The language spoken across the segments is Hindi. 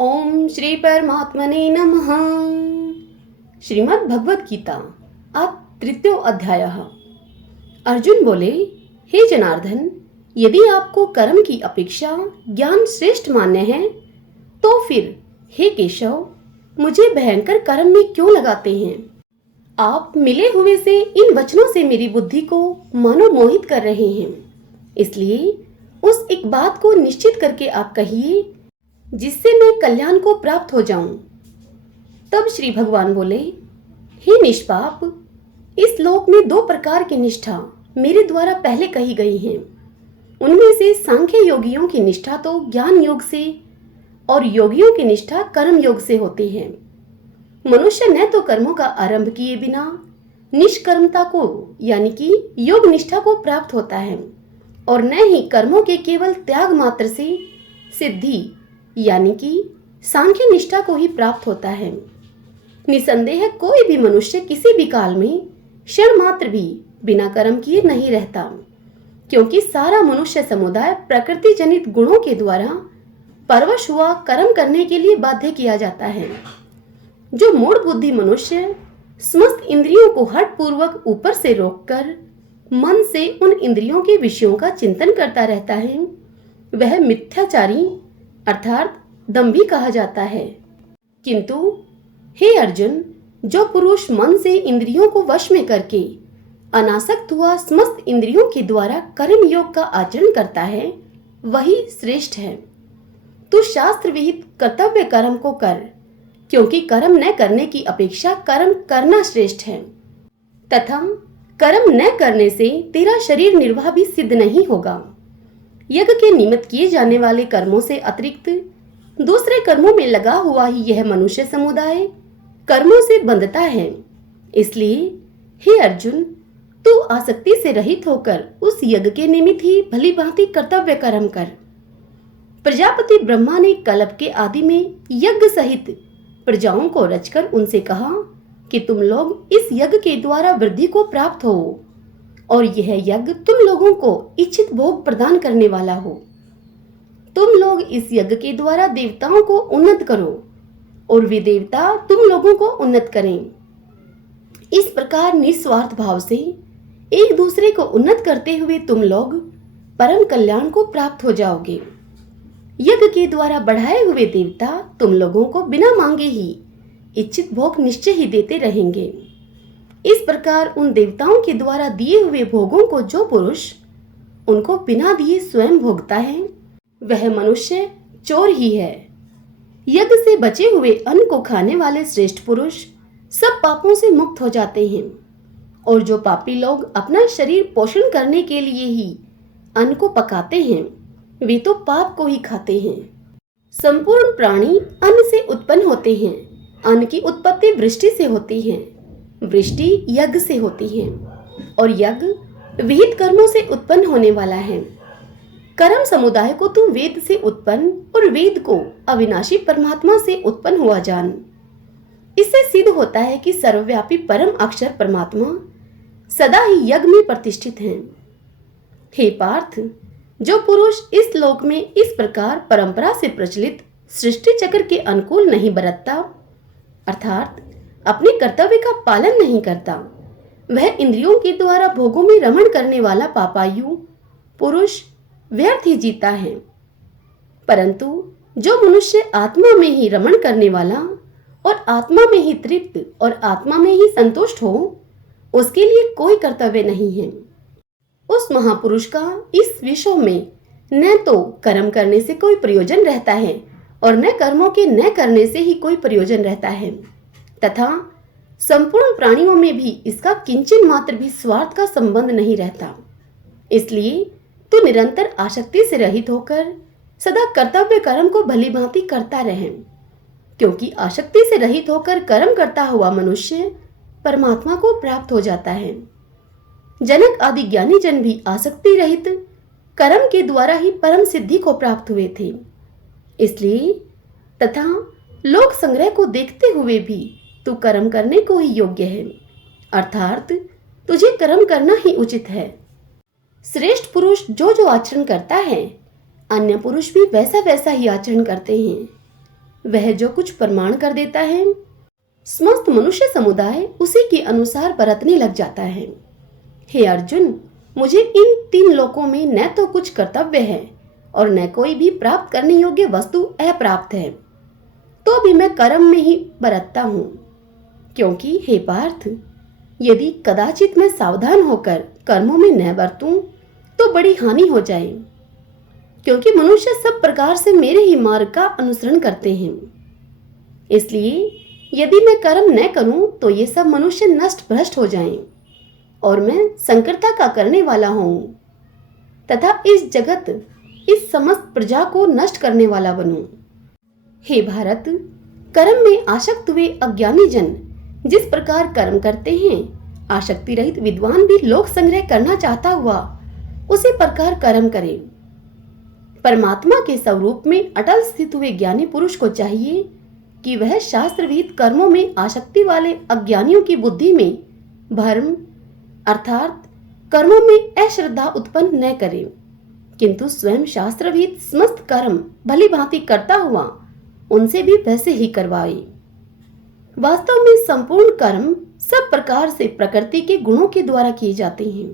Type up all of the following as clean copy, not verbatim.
ओम श्री परमात्मने नमः। श्रीमद् भगवद गीता अथ तृतीयो अध्याय। अर्जुन बोले, हे जनार्दन, यदि आपको कर्म की अपेक्षा ज्ञान श्रेष्ठ मान्य है तो फिर हे केशव, मुझे भयंकर कर्म में क्यों लगाते हैं? आप मिले हुए से इन वचनों से मेरी बुद्धि को मनोमोहित कर रहे हैं। इसलिए उस एक बात को निश्चित करके आप कहिए जिससे मैं कल्याण को प्राप्त हो जाऊं। तब श्री भगवान बोले, हे निष्पाप, इस लोक में दो प्रकार की निष्ठा मेरे द्वारा पहले कही गई हैं। उनमें से सांख्य योगियों की निष्ठा तो ज्ञान योग से और योगियों की निष्ठा कर्म योग से होती है। मनुष्य न तो कर्मों का आरंभ किए बिना निष्कर्मता को यानी कि योग निष्ठा को प्राप्त होता है और न ही कर्मों के केवल त्याग मात्र से सिद्धि यानी कि सांख्य निष्ठा को ही प्राप्त होता है। निसंदेह कोई भी मनुष्य किसी भी काल में क्षण मात्र भी बिना कर्म किए नहीं रहता, क्योंकि सारा मनुष्य समुदाय प्रकृति जनित गुणों के द्वारा परवश हुआ कर्म करने के लिए बाध्य किया जाता है। जो मूढ़ बुद्धि मनुष्य समस्त इंद्रियों को हठ पूर्वक ऊपर से रोककर मन से उन इंद्रियों के विषयों का चिंतन करता रहता है, वह मिथ्याचारी अर्थात दंभी कहा जाता है। किंतु हे अर्जुन, जो पुरुष मन से इंद्रियों को वश में करके अनासक्त हुआ समस्त इंद्रियों के द्वारा कर्म योग का आचरण करता है, वही श्रेष्ठ है। तू शास्त्र विहित कर्तव्य कर्म को कर, क्योंकि कर्म न करने की अपेक्षा कर्म करना श्रेष्ठ है। तथा कर्म न करने से तेरा शरीर निर्वाह भी सिद्ध नहीं होगा। यज्ञ के निमित्त किए जाने वाले कर्मों से अतिरिक्त दूसरे कर्मों में लगा हुआ ही यह मनुष्य समुदाय कर्मों से बंधता है। इसलिए हे अर्जुन, तू आसक्ति से रहित होकर उस यज्ञ के निमित्त ही भली भांति कर्तव्य कर्म कर। प्रजापति ब्रह्मा ने कल्प के आदि में यज्ञ सहित प्रजाओं को रचकर उनसे कहा कि तुम लोग इस यज्ञ के द्वारा वृद्धि को प्राप्त हो और यह यज्ञ तुम लोगों को इच्छित भोग प्रदान करने वाला हो। तुम लोग इस यज्ञ के द्वारा देवताओं को उन्नत करो और वे देवता तुम लोगों को उन्नत करें। इस प्रकार निस्वार्थ भाव से एक दूसरे को उन्नत करते हुए तुम लोग परम कल्याण को प्राप्त हो जाओगे। यज्ञ के द्वारा बढ़ाए हुए देवता तुम लोगों को बिना मांगे ही इच्छित भोग निश्चय ही देते रहेंगे। इस प्रकार उन देवताओं के द्वारा दिए हुए भोगों को जो पुरुष उनको बिना दिए स्वयं भोगता है, वह मनुष्य चोर ही है। यज्ञ से बचे हुए अन्न को खाने वाले श्रेष्ठ पुरुष सब पापों से मुक्त हो जाते हैं, और जो पापी लोग अपना शरीर पोषण करने के लिए ही अन्न को पकाते हैं, वे तो पाप को ही खाते हैं। संपूर्ण प्राणी अन्न से उत्पन्न होते हैं। अन्न की उत्पत्ति वृष्टि से होती है, वृष्टि यज्ञ से होती है और यज्ञ विहित कर्मों से उत्पन्न होने वाला है। कर्म समुदाय को तू वेद से उत्पन्न और वेद को अविनाशी परमात्मा से उत्पन्न हुआ जान। इससे सिद्ध होता है कि सर्वव्यापी परम अक्षर परमात्मा सदा ही यज्ञ में प्रतिष्ठित है। हे पार्थ, जो पुरुष इस लोक में इस प्रकार परंपरा से प्रचलित सृष्टि चक्र के अनुकूल नहीं बरतता, अर्थात अपने कर्तव्य का पालन नहीं करता, वह इंद्रियों के द्वारा भोगों में रमण करने वाला पापायु पुरुष व्यर्थ ही जीता है। परंतु जो मनुष्य आत्मा में ही रमण करने वाला और आत्मा में ही तृप्त और आत्मा में ही संतुष्ट हो, उसके लिए कोई कर्तव्य नहीं है। उस महापुरुष का इस विश्व में न तो कर्म करने से कोई प्रयोजन रहता है और न कर्मों के न करने से ही कोई प्रयोजन रहता है, तथा संपूर्ण प्राणियों में भी इसका किंचन मात्र भी स्वार्थ का संबंध नहीं रहता। इसलिए तू निरंतर आसक्ति से रहित होकर सदा कर्तव्य कर्म को भली भांति करता रहे, क्योंकि आसक्ति से रहित होकर कर्म करता हुआ मनुष्य परमात्मा को प्राप्त हो जाता है। जनक आदि ज्ञानी जन भी आसक्ति रहित कर्म के द्वारा ही परम सिद्धि को प्राप्त हुए थे। इसलिए तथा लोक संग्रह को देखते हुए भी तू कर्म करने को ही योग्य है, अर्थात तुझे कर्म करना ही उचित है। श्रेष्ठ पुरुष जो जो आचरण करता है, अन्य पुरुष भी वैसा वैसा ही आचरण करते हैं। वह जो कुछ प्रमाण कर देता है, समस्त मनुष्य समुदाय उसी के अनुसार बरतने लग जाता है। हे अर्जुन, मुझे इन 3 लोकों में न तो कुछ कर्तव्य है और न कोई भी प्राप्त करने योग्य वस्तु अप्राप्त है, तो भी मैं कर्म में ही बरतता हूँ। क्योंकि हे पार्थ, यदि कदाचित मैं सावधान होकर कर्मों में न बरतूं तो बड़ी हानि हो जाए, क्योंकि मनुष्य सब प्रकार से मेरे ही मार्ग का अनुसरण करते हैं। इसलिए यदि मैं कर्म न करूं तो ये सब मनुष्य नष्ट भ्रष्ट हो जाएं और मैं संकरता का करने वाला हूं तथा इस जगत, इस समस्त प्रजा को नष्ट करने वाला बनूं। हे भारत, कर्म में आसक्त हुए अज्ञानी जन जिस प्रकार कर्म करते हैं, आसक्ति रहित विद्वान भी लोक संग्रह करना चाहता हुआ उसी प्रकार कर्म करे। परमात्मा के स्वरूप में अटल स्थित हुए ज्ञानी पुरुष को चाहिए कि वह शास्त्र विहित कर्मों में आसक्ति वाले अज्ञानियों की बुद्धि में भ्रम अर्थात कर्मों में अश्रद्धा उत्पन्न न करे, किंतु स्वयं शास्त्र विहित समस्त कर्म भली भांति करता हुआ उनसे भी वैसे ही करवाए। वास्तव में संपूर्ण कर्म सब प्रकार से प्रकृति के गुणों के द्वारा किए जाते हैं,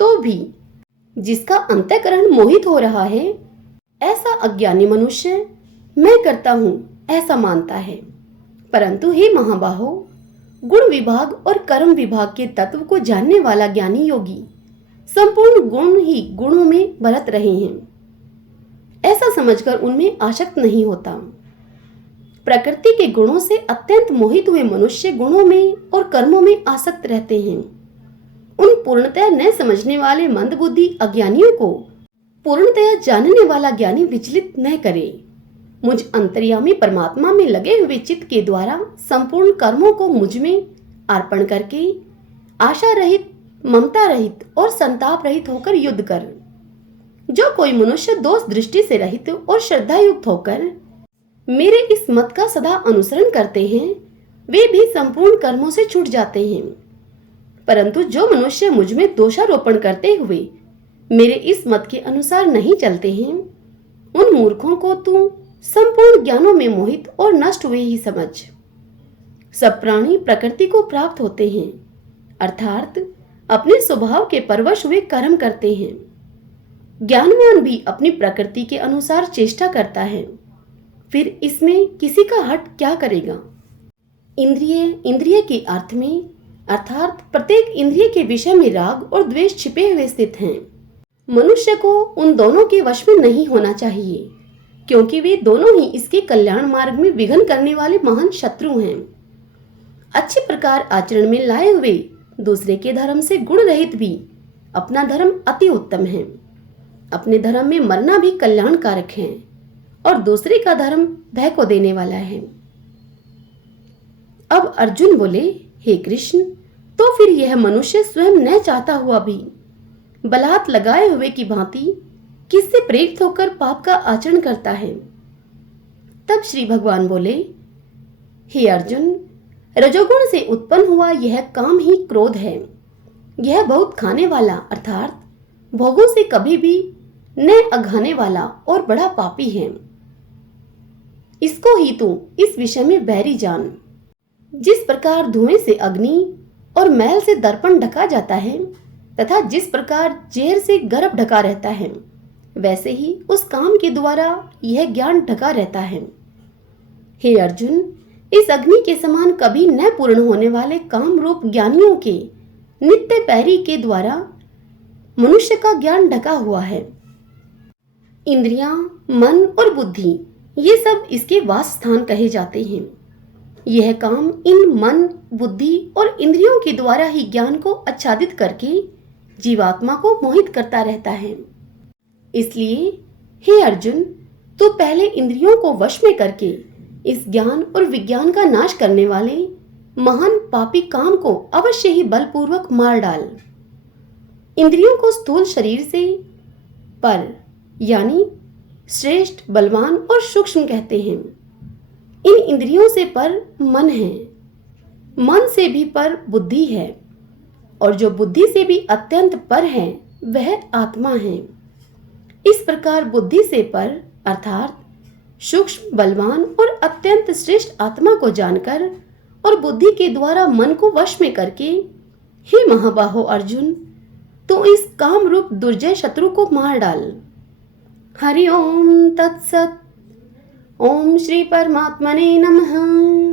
तो भी जिसका अंतःकरण मोहित हो रहा है, ऐसा अज्ञानी मनुष्य मैं करता हूं ऐसा मानता है। परंतु हे महाबाहो, गुण विभाग और कर्म विभाग के तत्व को जानने वाला ज्ञानी योगी संपूर्ण गुण ही गुणों में बरत रहे हैं, ऐसा समझकर उनमें आसक्त नहीं होता। प्रकृति के गुणों से अत्यंत मोहित हुए मनुष्य गुणों में और कर्मों में आसक्त रहते हैं। उन पूर्णतया न समझने वाले मंदबुद्धि अज्ञानियों को पूर्णतया जानने वाला ज्ञानी विचलित न करे। मुझ अंतर्यामी परमात्मा में लगे हुए चित्त के द्वारा संपूर्ण कर्मों को मुझ में अर्पण करके आशा रहित, ममता रहित और संताप रहित होकर युद्ध कर। जो कोई मनुष्य दोष दृष्टि से रहित और श्रद्धा युक्त होकर मेरे इस मत का सदा अनुसरण करते हैं, वे भी संपूर्ण कर्मों से छूट जाते हैं। परंतु जो मनुष्य मुझ में दोषारोपण करते हुए मेरे इस मत के अनुसार नहीं चलते हैं, उन मूर्खों को तू संपूर्ण ज्ञानों में मोहित और नष्ट हुए ही समझ। सब प्राणी प्रकृति को प्राप्त होते हैं, अर्थात अपने स्वभाव के परवश हुए कर्म करते हैं। ज्ञानवान भी अपनी प्रकृति के अनुसार चेष्टा करता है, फिर इसमें किसी का हट क्या करेगा। इंद्रिय के अर्थ में अर्थात प्रत्येक इंद्रिय के विषय में राग और द्वेष छिपे हुए स्थित हैं। मनुष्य को उन दोनों के वश में नहीं होना चाहिए, क्योंकि वे दोनों ही इसके कल्याण मार्ग में विघ्न करने वाले महान शत्रु हैं। अच्छे प्रकार आचरण में लाए हुए दूसरे के धर्म से गुण रहित भी अपना धर्म अति उत्तम है। अपने धर्म में मरना भी कल्याणकारक है और दूसरे का धर्म भय को देने वाला है। अब अर्जुन बोले, हे कृष्ण, तो फिर यह मनुष्य स्वयं न चाहता हुआ भी बलात् लगाए हुए की भांति किससे प्रेरित होकर पाप का आचरण करता है। तब श्री भगवान बोले, हे अर्जुन, रजोगुण से उत्पन्न हुआ यह काम ही क्रोध है। यह बहुत खाने वाला अर्थात भोगों से कभी भी न अघाने वाला और बड़ा पापी है। इसको ही तू इस विषय में बैरी जान। जिस प्रकार धुएं से अग्नि और मैल से दर्पण ढका जाता है तथा जिस प्रकार जहर से गर्भ ढका रहता है, वैसे ही उस काम के द्वारा यह ज्ञान ढका रहता है। हे अर्जुन, इस अग्नि के समान कभी न पूर्ण होने वाले काम रूप ज्ञानियों के नित्य पैरी के द्वारा मनुष्य का ज्ञान ढका हुआ है। इंद्रियां, मन और बुद्धि ये सब इसके वास स्थान कहे जाते हैं। यह काम इन मन, बुद्धि और इंद्रियों के द्वारा ही ज्ञान को आच्छादित करके जीवात्मा को मोहित करता रहता है। इसलिए हे अर्जुन, तो पहले इंद्रियों को वश में करके इस ज्ञान और विज्ञान का नाश करने वाले महान पापी काम को अवश्य ही बलपूर्वक मार डाल। इंद्रियों को स्थूल शरीर से पर यानी श्रेष्ठ, बलवान और सूक्ष्म कहते हैं। इन इंद्रियों से पर मन है, मन से भी पर बुद्धि है, और जो बुद्धि से भी अत्यंत पर है वह आत्मा है। इस प्रकार बुद्धि से पर अर्थात सूक्ष्म, बलवान और अत्यंत श्रेष्ठ आत्मा को जानकर और बुद्धि के द्वारा मन को वश में करके, हे महाबाहो अर्जुन, तो इस काम रूप दुर्जय शत्रु को मार डाल। हरि ओम तत्सत। ओम श्री परमात्मने नमः।